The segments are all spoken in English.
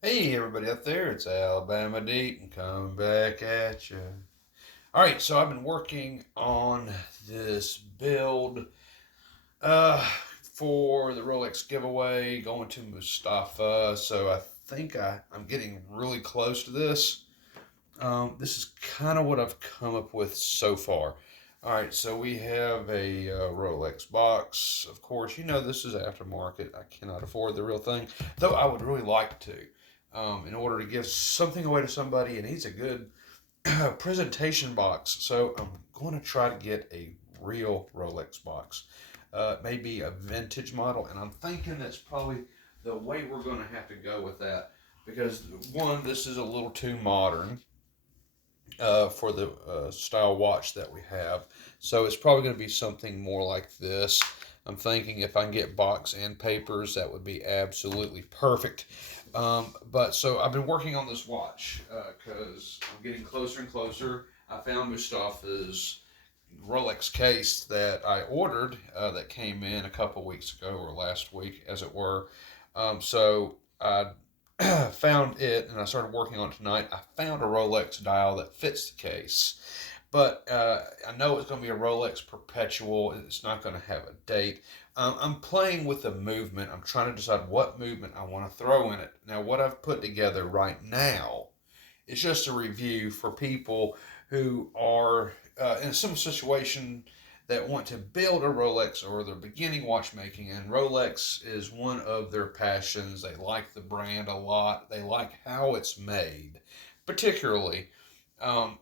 Hey, everybody out there, it's Alabama Deep coming back at you. All right, so I've been working on this build uh, for the Rolex giveaway going to Mustafa. So I think I'm getting really close to this. This is kind of what I've come up with so far. All right, so we have a Rolex box. Of course, you know this is aftermarket. I cannot afford the real thing, though I would really like to. In order to give something away to somebody, it needs a good presentation box. So I'm going to try to get a real Rolex box, maybe a vintage model, and I'm thinking that's probably the way we're going to have to go with that because one, this is a little too modern for the style watch that we have. So it's probably going to be something more like this. I'm thinking if I can get box and papers, that would be absolutely perfect. But so I've been working on this watch because I'm getting closer and closer. I found Mustafa's Rolex case that I ordered that came in a couple weeks ago or last week, as it were. So I found it and I started working on it tonight. I found a Rolex dial that fits the case, but I know it's going to be a Rolex Perpetual. It's not going to have a date. I'm playing with the movement. I'm trying to decide what movement I want to throw in it. Now, what I've put together right now is just a review for people who are in some situation that want to build a Rolex or they're beginning watchmaking, and Rolex is one of their passions. They like the brand a lot. They like how it's made, particularly, um,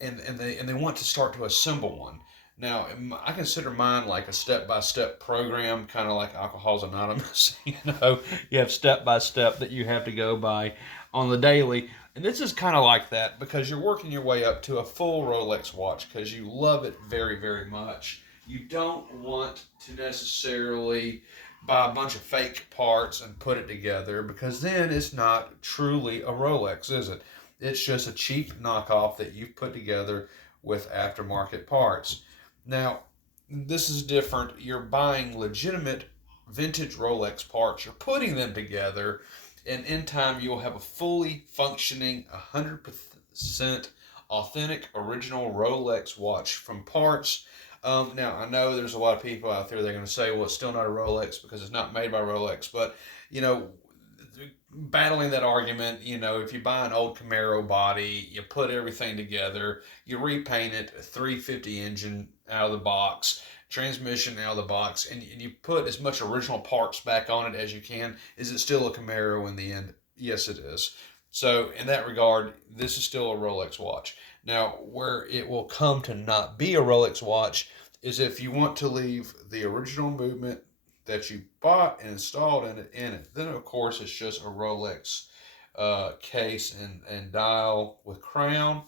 and they want to start to assemble one. Now, I consider mine like a step by step program, kind of like Alcohol's Anonymous. You have step by step that you have to go by on the daily. And this is kind of like that because you're working your way up to a full Rolex watch because you love it very, very much. You don't want to necessarily buy a bunch of fake parts and put it together because then it's not truly a Rolex, is it? It's just a cheap knockoff that you've put together with aftermarket parts. Now, this is different. You're buying legitimate vintage Rolex parts, you're putting them together, and in time you'll have a fully functioning 100% authentic original Rolex watch from parts. Now I know there's a lot of people out there that are going to say, well, it's still not a Rolex because it's not made by Rolex, but you know, battling that argument, if you buy an old Camaro body, you put everything together, you repaint it, a 350 engine out of the box, transmission out of the box, and you put as much original parts back on it as you can, is it still a Camaro in the end? Yes, it is. So, in that regard, this is still a Rolex watch. Now, where it will come to not be a Rolex watch is if you want to leave the original movement that you bought and installed in it. Then of course it's just a Rolex case and dial with crown,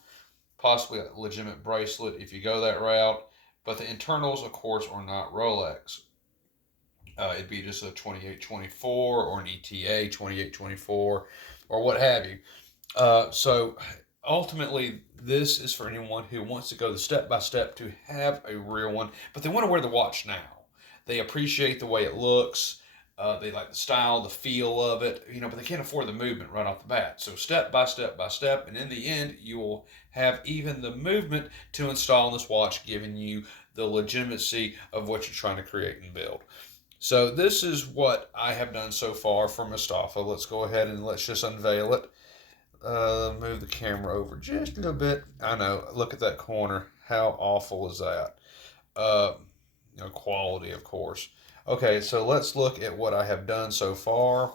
possibly a legitimate bracelet if you go that route. But the internals, of course, are not Rolex. It'd be just a 2824 or an ETA 2824 or what have you. So ultimately, this is for anyone who wants to go the step by step to have a real one, but they want to wear the watch now. They appreciate the way it looks. They like the style, the feel of it, but they can't afford the movement right off the bat. So step by step by step, and in the end, you will have even the movement to install in this watch, giving you the legitimacy of what you're trying to create and build. So this is what I have done so far for Mustafa. Let's go ahead and let's just unveil it. Move the camera over just a little bit. I know. Look at that corner. How awful is that? Uh, quality, of course. Okay, so let's look at what I have done so far.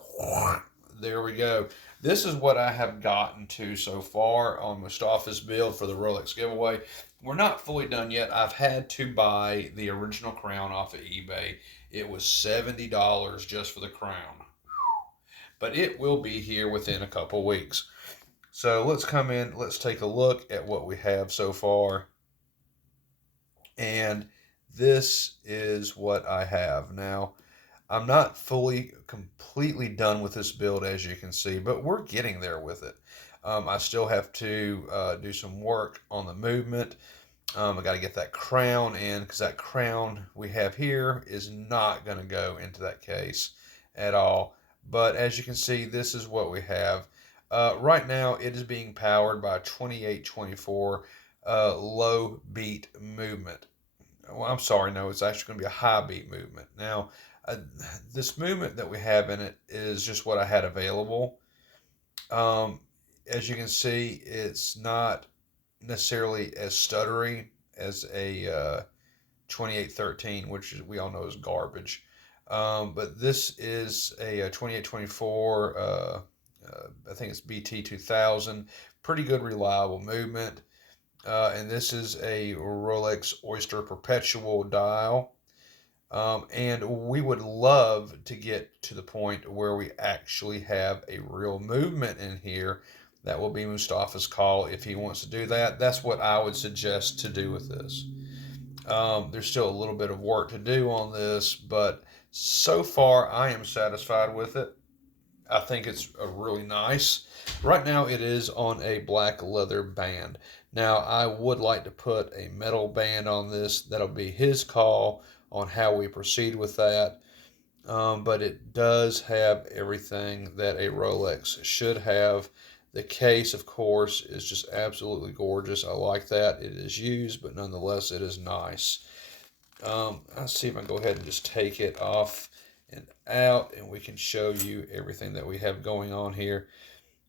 There we go. This is what I have gotten to so far on Mustafa's build for the Rolex giveaway. We're not fully done yet. I've had to buy the original crown off of eBay. It was $70 just for the crown, but it will be here within a couple weeks. So let's come in, let's take a look at what we have so far. And this is what I have. Now, I'm not fully, completely done with this build, as you can see, but we're getting there with it. I still have to do some work on the movement. I got to get that crown in because that crown we have here is not going to go into that case at all. But as you can see, this is what we have. Right now, it is being powered by a 2824 low beat movement. Well, I'm sorry, no, it's actually going to be a high beat movement. Now, this movement that we have in it is just what I had available. Um, as you can see, it's not necessarily as stuttery as a 2813, which is, we all know is garbage. But this is a 2824. I think it's BT 2000. Pretty good, reliable movement. And this is a Rolex Oyster Perpetual dial. And we would love to get to the point where we actually have a real movement in here. That will be Mustafa's call if he wants to do that. That's what I would suggest to do with this. There's still a little bit of work to do on this, but so far I am satisfied with it. I think it's a really nice. Right now it is on a black leather band. Now I would like to put a metal band on this. That'll be his call on how we proceed with that. But it does have everything that a Rolex should have. The case, of course, is just absolutely gorgeous. I like that. It is used, but nonetheless, it is nice. Let's see if I can go ahead and just take it off and out, and we can show you everything that we have going on here.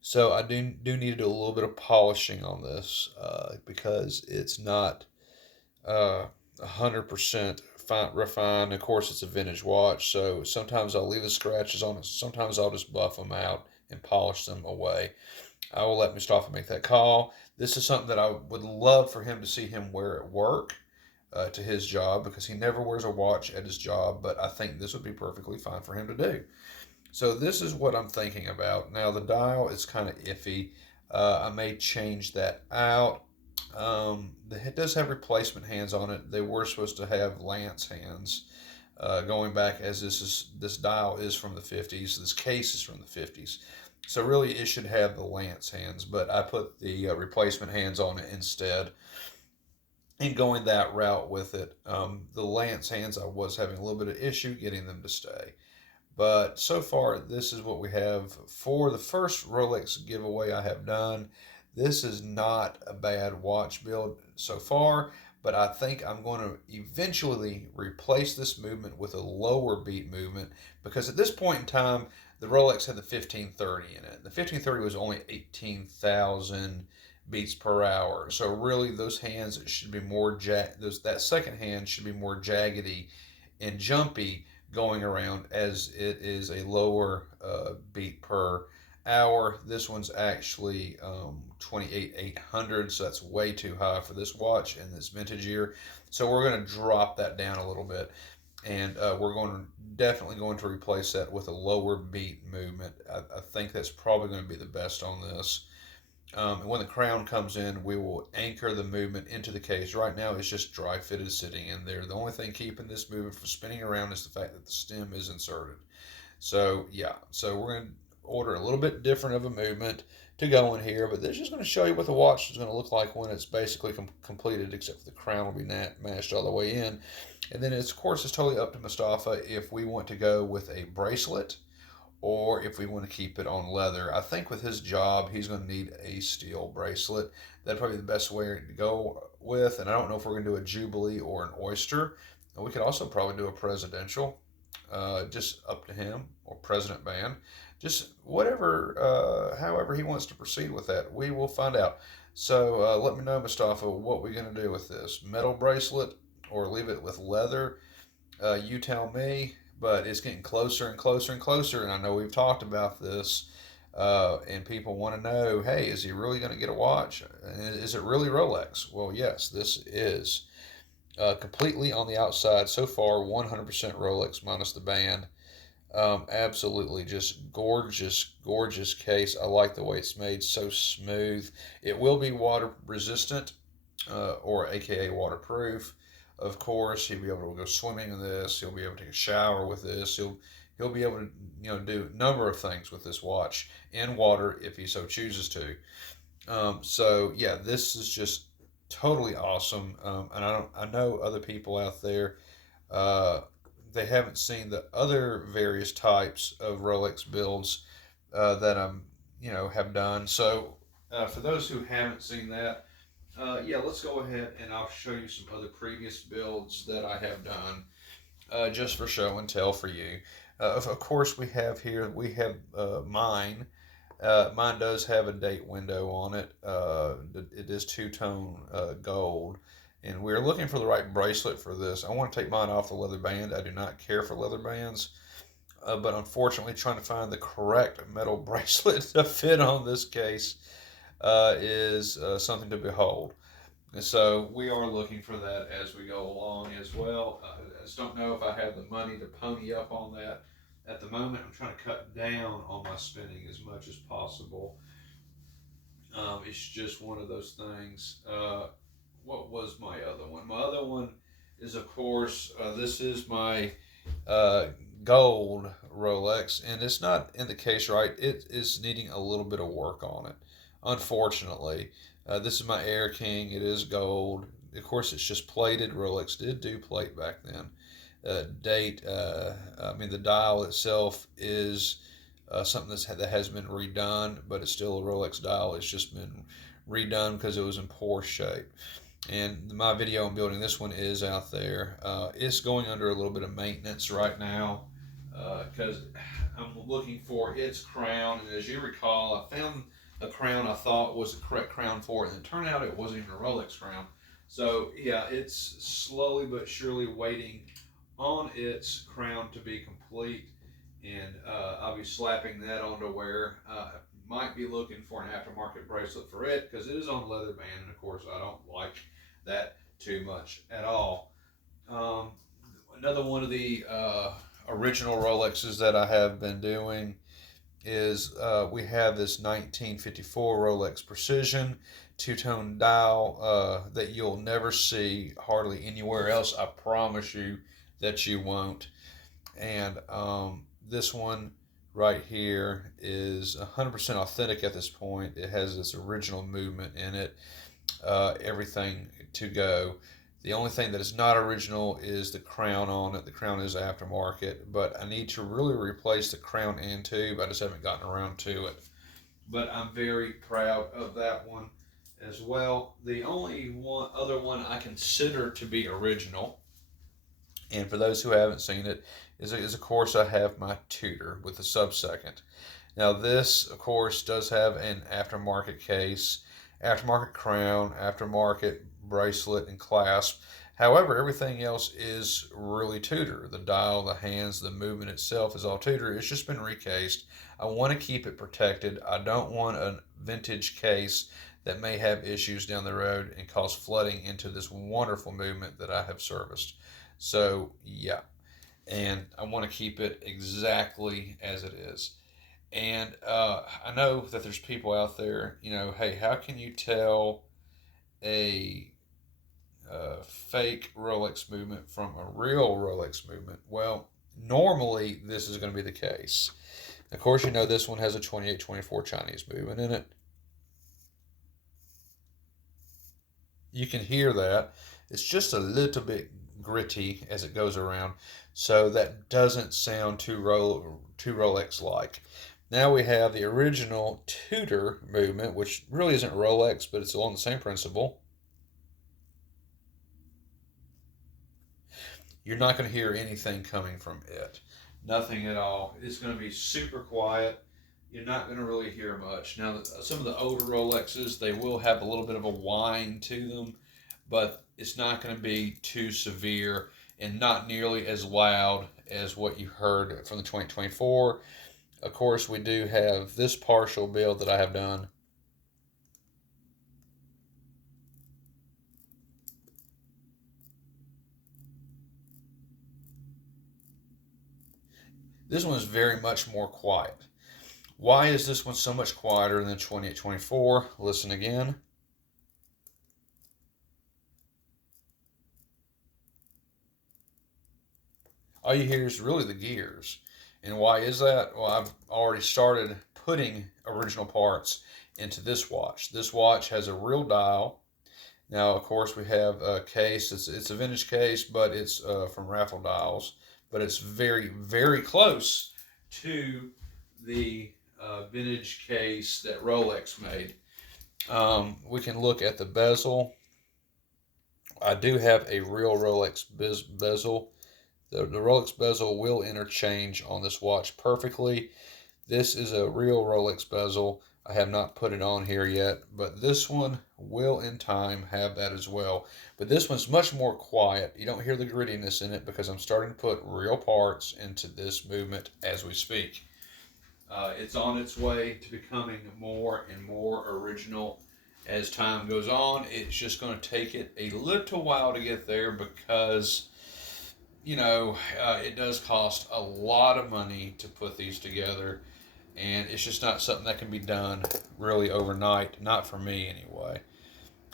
So I do need to do a little bit of polishing on this because it's not 100% refined. Of course, it's a vintage watch, so sometimes I'll leave the scratches on it. Sometimes I'll just buff them out and polish them away. I will let Mustafa make that call. This is something that I would love for him to see him wear at work to his job because he never wears a watch at his job, but I think this would be perfectly fine for him to do. So this is what I'm thinking about. Now the dial is kind of iffy. I may change that out. It does have replacement hands on it. They were supposed to have lance hands. Going back as this dial is from the 50s. This case is from the 50s. So really it should have the lance hands, but I put the replacement hands on it instead and going that route with it. The lance hands, I was having a little bit of issue getting them to stay. But so far, this is what we have for the first Rolex giveaway I have done. This is not a bad watch build so far, but I think I'm going to eventually replace this movement with a lower beat movement because at this point in time, the Rolex had the 1530 in it. The 1530 was only 18,000 beats per hour. So really, those hands should be more that second hand should be more jaggedy and jumpy going around as it is a lower beat per hour. This one's actually 28,800, so that's way too high for this watch in this vintage year. So we're going to drop that down a little bit, and we're definitely going to replace that with a lower beat movement. I think that's probably going to be the best on this. And when the crown comes in, we will anchor the movement into the case. Right now, it's just dry fitted sitting in there. The only thing keeping this movement from spinning around is the fact that the stem is inserted. So, yeah, so we're going to order a little bit different of a movement to go in here, but this is just going to show you what the watch is going to look like when it's basically completed, except for the crown will be mashed all the way in. And then, of course, it's totally up to Mustafa if we want to go with a bracelet or if we want to keep it on leather. I think with his job, he's going to need a steel bracelet. That'd probably be the best way to go with. And I don't know if we're going to do a Jubilee or an Oyster. And we could also probably do a presidential, just up to him, or president band. Just whatever, however he wants to proceed with that. We will find out. So let me know, Mustafa, what we're going to do with this. Metal bracelet or leave it with leather? You tell me, but it's getting closer and closer and closer. And I know we've talked about this, and people want to know, hey, is he really going to get a watch? Is it really Rolex? Well, yes, this is completely on the outside so far, 100% Rolex minus the band. Absolutely, just gorgeous, gorgeous case. I like the way it's made, so smooth. It will be water resistant, or AKA waterproof. Of course, he'll be able to go swimming in this. He'll be able to take a shower with this. He'll be able to do a number of things with this watch in water if he so chooses to. So yeah, this is just totally awesome. And I know other people out there. Uh, they haven't seen the other various types of Rolex builds that I'm, have done. So for those who haven't seen that, yeah, let's go ahead and I'll show you some other previous builds that I have done just for show and tell for you. Of course, we have mine. Mine does have a date window on it. It is two-tone gold. And we're looking for the right bracelet for this. I want to take mine off the leather band. I do not care for leather bands. But unfortunately, trying to find the correct metal bracelet to fit on this case is something to behold. And so we are looking for that as we go along as well. I just don't know if I have the money to pony up on that at the moment. I'm trying to cut down on my spending as much as possible. It's just one of those things. What was my other one? My other one is, of course, this is my uh, gold Rolex, and it's not in the case right. It is needing a little bit of work on it, unfortunately. This is my Air King. It is gold. Of course, it's just plated. Rolex did do plate back then. The dial itself is something that has been redone, but it's still a Rolex dial. It's just been redone because it was in poor shape. And my video on building this one is out there. It's going under a little bit of maintenance right now because I'm looking for its crown. And as you recall, I found a crown I thought was the correct crown for it, and it turned out it wasn't even a Rolex crown. So yeah, it's slowly but surely waiting on its crown to be complete, and I'll be slapping that on to wear. Might be looking for an aftermarket bracelet for it because it is on leather band, and of course I don't like that too much at all. Um, Another one of the original Rolexes that I have been doing is we have this 1954 Rolex Precision two-tone dial that you'll never see hardly anywhere else. I promise you that you won't. And this one right here is 100% authentic at this point. It has this original movement in it, everything to go. The only thing that is not original is the crown on it. The crown is aftermarket, but I need to really replace the crown and tube. I just haven't gotten around to it. But I'm very proud of that one as well. The only other one I consider to be original, and for those who haven't seen it, is of course I have my Tudor with the sub-second. Now this, of course, does have an aftermarket case, aftermarket crown, aftermarket bracelet and clasp. However, everything else is really Tudor. The dial, the hands, the movement itself is all Tudor. It's just been recased. I want to keep it protected. I don't want a vintage case that may have issues down the road and cause flooding into this wonderful movement that I have serviced. So, yeah, and I want to keep it exactly as it is. And I know that there's people out there, hey, how can you tell a fake Rolex movement from a real Rolex movement? Well, normally this is going to be the case. Of course, this one has a 28-24 Chinese movement in it. You can hear that. It's just a little bit gritty as it goes around, so that doesn't sound too Rolex like. Now we have the original Tudor movement, which really isn't Rolex, but it's along the same principle. You're not going to hear anything coming from it. Nothing at all. It's going to be super quiet. You're not going to really hear much. Now, some of the older Rolexes, they will have a little bit of a whine to them, but it's not going to be too severe and not nearly as loud as what you heard from the 2024. Of course, we do have this partial build that I have done. This one is very much more quiet. Why is this one so much quieter than 2824? Listen again. All you hear is really the gears. And why is that? Well, I've already started putting original parts into this watch. This watch has a real dial. Now, of course, we have a case. It's a vintage case, but it's from raffle dials. but it's very, very close to the vintage case that Rolex made. We can look at the bezel. I do have a real Rolex bezel. The Rolex bezel will interchange on this watch perfectly. This is a real Rolex bezel. I have not put it on here yet, but this one will in time have that as well. But this one's much more quiet. You don't hear the grittiness in it because I'm starting to put real parts into this movement as we speak. It's on its way to becoming more and more original as time goes on. It's just going to take it a little while to get there because, it does cost a lot of money to put these together, and it's just not something that can be done really overnight. Not for me, anyway.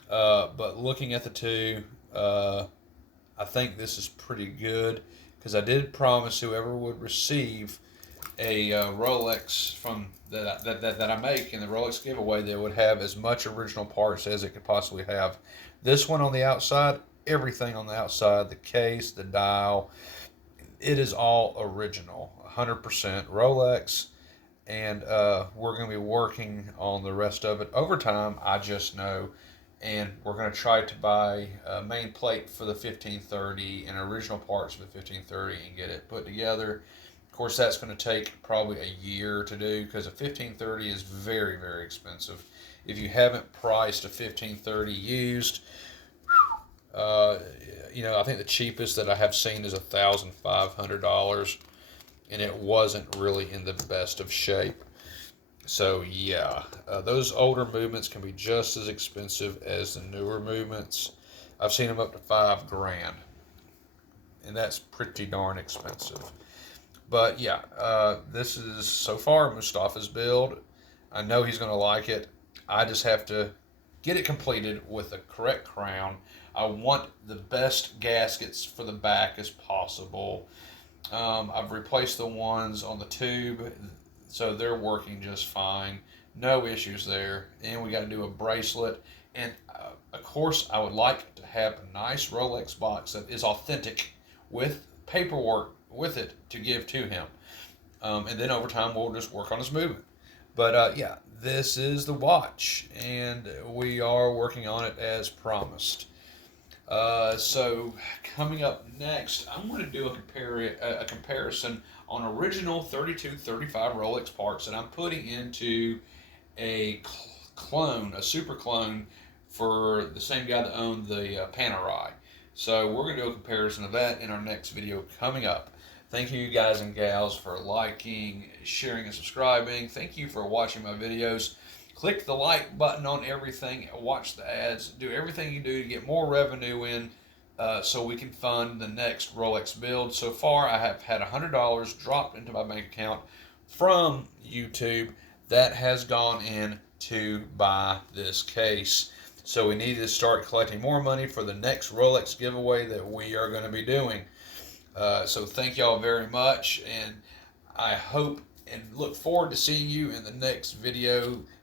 But looking at the two, I think this is pretty good because I did promise whoever would receive a Rolex from that I make in the Rolex giveaway that would have as much original parts as it could possibly have. This one on the outside, everything on the outside, the case, the dial, it is all original, 100% Rolex, and we're going to be working on the rest of it over time. I just know, and we're going to try to buy a main plate for the 1530 and original parts for the 1530 and get it put together. Of course, that's going to take probably a year to do because a 1530 is very, very expensive. If you haven't priced a 1530 used, I think the cheapest that I have seen is $1,500, and it wasn't really in the best of shape. So yeah, those older movements can be just as expensive as the newer movements. I've seen them up to $5,000, and that's pretty darn expensive. But yeah, this is so far Mustafa's build. I know he's going to like it. I just have to get it completed with the correct crown. I want the best gaskets for the back as possible. I've replaced the ones on the tube, so they're working just fine. No issues there. And we got to do a bracelet. And of course, I would like to have a nice Rolex box that is authentic with paperwork with it to give to him. And then over time, we'll just work on his movement. But yeah, this is the watch, and we are working on it as promised. So coming up next, I'm going to do a comparison on original 3235 Rolex parts that I'm putting into a clone, a super clone for the same guy that owned the Panerai. So we're going to do a comparison of that in our next video coming up. Thank you guys and gals for liking, sharing, and subscribing. Thank you for watching my videos. Click the like button on everything, watch the ads, do everything you do to get more revenue in so we can fund the next Rolex build. So far, I have had $100 dropped into my bank account from YouTube that has gone in to buy this case. So we need to start collecting more money for the next Rolex giveaway that we are going to be doing. So thank y'all very much, and I hope and look forward to seeing you in the next video.